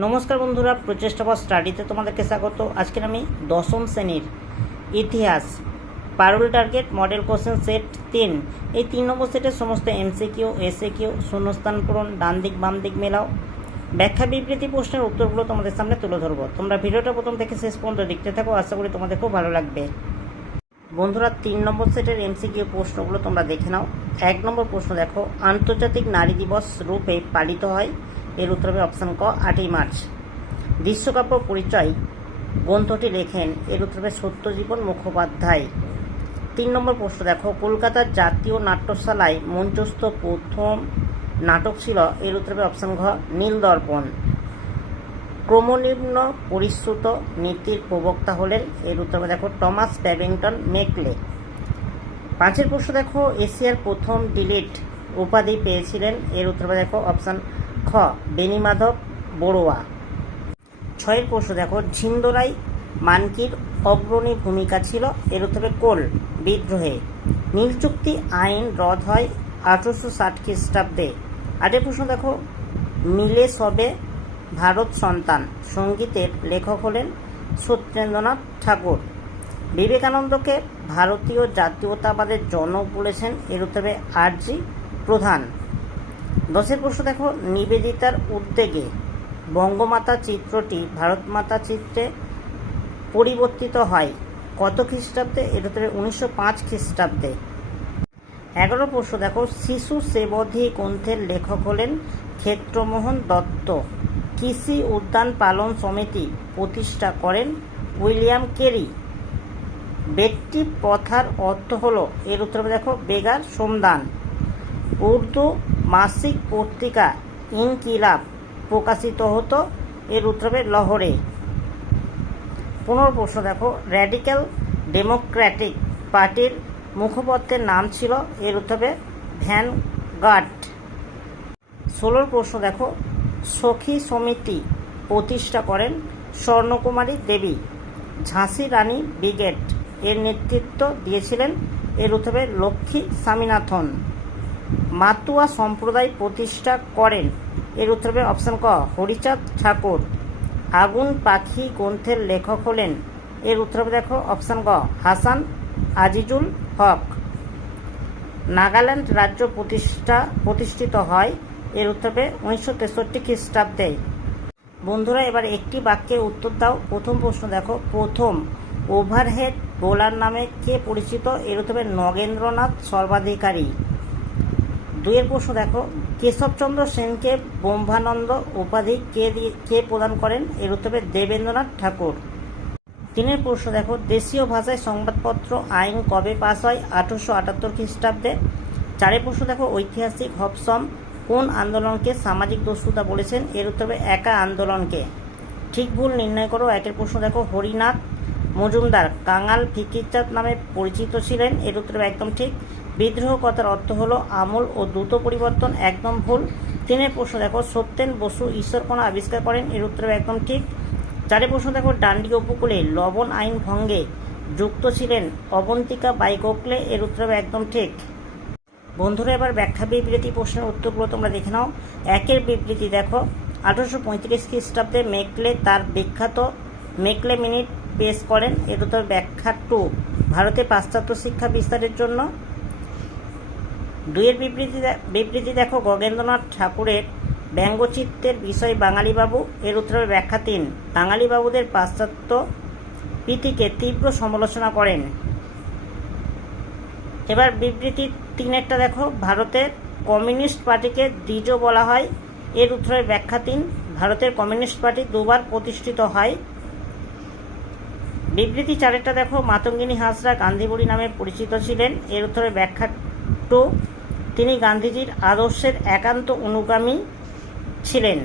নমস্কার বন্ধুরা, প্রচেষ্টা ফর স্টাডিতে তোমাদেরকে স্বাগত। আজকের আমি দশম শ্রেণীর ইতিহাস পারুল টার্গেট মডেল কোশ্চেন সেট 3 এই 3 নম্বর সেটের সমস্ত এমসিকিউ, এসএকিউ, শূন্যস্থান পূরণ, ডান দিক বাম দিক মেলাও, ব্যাখ্যা বিবৃতি প্রশ্নের উত্তরগুলো তোমাদের সামনে তুলে ধরবো। তোমরা ভিডিওটা প্রথম থেকে শেষ পর্যন্ত দেখতে থাকো, আশা করি তোমাদের খুব ভালো লাগবে। বন্ধুরা, 3 নম্বর সেটের এমসিকিউ প্রশ্নগুলো তোমরা দেখে নাও। 1 নম্বর প্রশ্ন দেখো, আন্তর্জাতিক নারী দিবস রূপে পালিত হয়, এর উত্তর হবে অপশান ক 8ই মার্চ। দৃশ্যকাব্য পরিচয় গ্রন্থটি লেখেন, এর উত্তর হবে সত্যজীবন মুখোপাধ্যায়। 3 নম্বর প্রশ্ন দেখো, কলকাতার জাতীয় নাট্যশালায় মঞ্চস্থ প্রথম নাটক ছিল, এর উত্তর হবে অপশান ঘ নীলদর্পণ। ক্রমনিম্ন পরিশ্রুত নীতির প্রবক্তা হলেন, এর উত্তর হবে দেখো টমাস ব্যাবিংটন মেকলে। 5 প্রশ্ন দেখো, এশিয়ার প্রথম ডিলিট উপাধি পেয়েছিলেন, এর উত্তর হবে দেখো অপশান খ বেণীমাধব বড়ুয়া। 6 প্রশ্ন দেখো, ঝিন্দরাই মানকির অগ্রণী ভূমিকা ছিল, এর উত্তর হবে কোল বিদ্রোহে। নীল চুক্তি আইন রদ হয় 1860 খ্রিস্টাব্দে। 8 প্রশ্ন দেখো, মিলে সবে ভারত সন্তান সঙ্গীতের লেখক হলেন সত্যেন্দ্রনাথ ঠাকুর। বিবেকানন্দকে ভারতীয় জাতীয়তাবাদের জনক বলেছেন, এর উত্তর হবে আর.জি. প্রধান। 10 প্রশ্ন দেখো, নিবেদিতার উদ্যোগে বঙ্গমাতা চিত্রটি ভারতমাতা চিত্রে পরিবর্তিত হয় কত খ্রিস্টাব্দে, এর উত্তর 1905 খ্রিস্টাব্দে। 11 প্রশ্ন দেখো, শিশু সেবধি গ্রন্থের লেখক হলেন ক্ষেত্রমোহন দত্ত। কৃষি উদ্যান পালন সমিতি প্রতিষ্ঠা করেন উইলিয়াম কেরি। ব্যক্তি প্রথার অর্থ হলো, এর উত্তর দেখো বেগার সোমদান। উর্দু মাসিক পত্রিকা ইনকিলাব প্রকাশিত হতো, এর উত্তর হবে লহরে। 15 প্রশ্ন দেখো, র্যাডিক্যাল ডেমোক্র্যাটিক পার্টির মুখপত্রের নাম ছিল, এর উত্তর হবে ভ্যানগার্ড। 16 প্রশ্ন দেখো, সখী সমিতি প্রতিষ্ঠা করেন স্বর্ণকুমারী দেবী। ঝাঁসি রানী ব্রিগেড এর নেতৃত্ব দিয়েছিলেন, এর উত্তর হবে লক্ষ্মী স্বামীনাথন। মাতুয়া সম্প্রদায় প্রতিষ্ঠা করেন, এর উত্তর হবে অপশান ক হরিচাঁদ ঠাকুর। আগুন পাখি গ্রন্থের লেখক হলেন, এর উত্তর হবে দেখো অপশান গ হাসান আজিজুল হক। নাগাল্যান্ড রাজ্য প্রতিষ্ঠিত হয়, এর উত্তর হবে 1963 খ্রিস্টাব্দে। বন্ধুরা, এবার একটি বাক্যের উত্তর দাও। প্রথম প্রশ্ন দেখো, প্রথম ওভারহেড বোলার নামে কে পরিচিত, এর উত্তর হবে নগেন্দ্রনাথ সর্বাধিকারী। 2 প্রশ্ন দেখো, কেশবচন্দ্র সেনকে ব্রহ্মানন্দ উপাধি কে প্রদান করেন, এর উত্তর হবে দেবেন্দ্রনাথ ঠাকুর। 3 প্রশ্ন দেখো, দেশীয় ভাষায় সংবাদপত্র আইন কবে পাস হয়, 1878 খ্রিস্টাব্দে। 4 প্রশ্ন দেখো, ঐতিহাসিক হবসম কোন আন্দোলনকে সামাজিক দস্যুতা বলেছেন, এর উত্তর হবে একা আন্দোলনকে। ঠিক ভুল নির্ণয় করো। 1 প্রশ্ন দেখো, হরিনাথ মজুমদার কাঙাল ফিকিরচাঁদ নামে পরিচিত ছিলেন, এর উত্তর হবে একদম ঠিক। বিদ্রোহ কথার অর্থ হলো আমূল ও দ্রুত পরিবর্তন, একদম ভুল। 3 প্রশ্ন দেখো, সত্যেন বসু ঈশ্বরকণা আবিষ্কার করেন, এর উত্তর হবে একদম ঠিক। 4 প্রশ্ন দেখো, ডান্ডি উপকূলে লবণ আইন ভঙ্গে যুক্ত ছিলেন অবন্তিকা বাই গোখলে, এর উত্তর হবে একদম ঠিক। বন্ধুরা, এবার ব্যাখ্যা বিবৃতি প্রশ্নের উত্তরগুলো তোমরা দেখে নাও। 1 বিবৃতি দেখো, 1835 খ্রিস্টাব্দে মেকলে তার বিখ্যাত মেকলে মিনিট পেশ করেন, এর উত্তর ব্যাখ্যা 2 ভারতে পাশ্চাত্য শিক্ষা বিস্তারের জন্য। 2 বিবৃতি দেখো, গগেন্দ্রনাথ ঠাকুরের ব্যঙ্গচিত্রের বিষয় বাঙালিবাবু, এর উত্তর হবে ব্যাখ্যা 3 বাঙালিবাবুদের পাশ্চাত্য প্রীতিকে তীব্র সমালোচনা করেন। এবার বিবৃতি 3 দেখো, ভারতের কমিউনিস্ট পার্টিকে দ্বিজ বলা হয়, এর উত্তর হবে ব্যাখ্যা 3 ভারতের কমিউনিস্ট পার্টি 2 বার প্রতিষ্ঠিত হয়। বিবৃতি 4 দেখো, মাতঙ্গিনী হাজরা গান্ধী বুড়ি নামে পরিচিত ছিলেন, এর উত্তরে ব্যাখ্যা 2 তিনি গান্ধীজির আদর্শের একান্ত অনুগামী ছিলেন।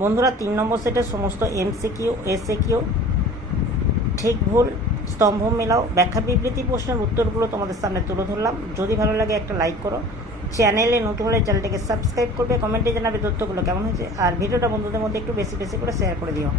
বন্ধুরা, 3 নম্বর সেটের সমস্ত এমসিকিউ, এসএকিউ ঠিক ভুল স্তম্ভ মেলাও, ব্যাখ্যা বিবৃতি প্রশ্নের উত্তরগুলো তোমাদের সামনে তুলে ধরলাম। যদি ভালো লাগে একটা লাইক করো, চ্যানেলে নতুন হলে চ্যানেলটাকে সাবস্ক্রাইব করবে, কমেন্টে জানাবে তথ্যগুলো কেমন হয়েছে, আর ভিডিওটা বন্ধুদের মধ্যে একটু বেশি বেশি করে শেয়ার করে দিও।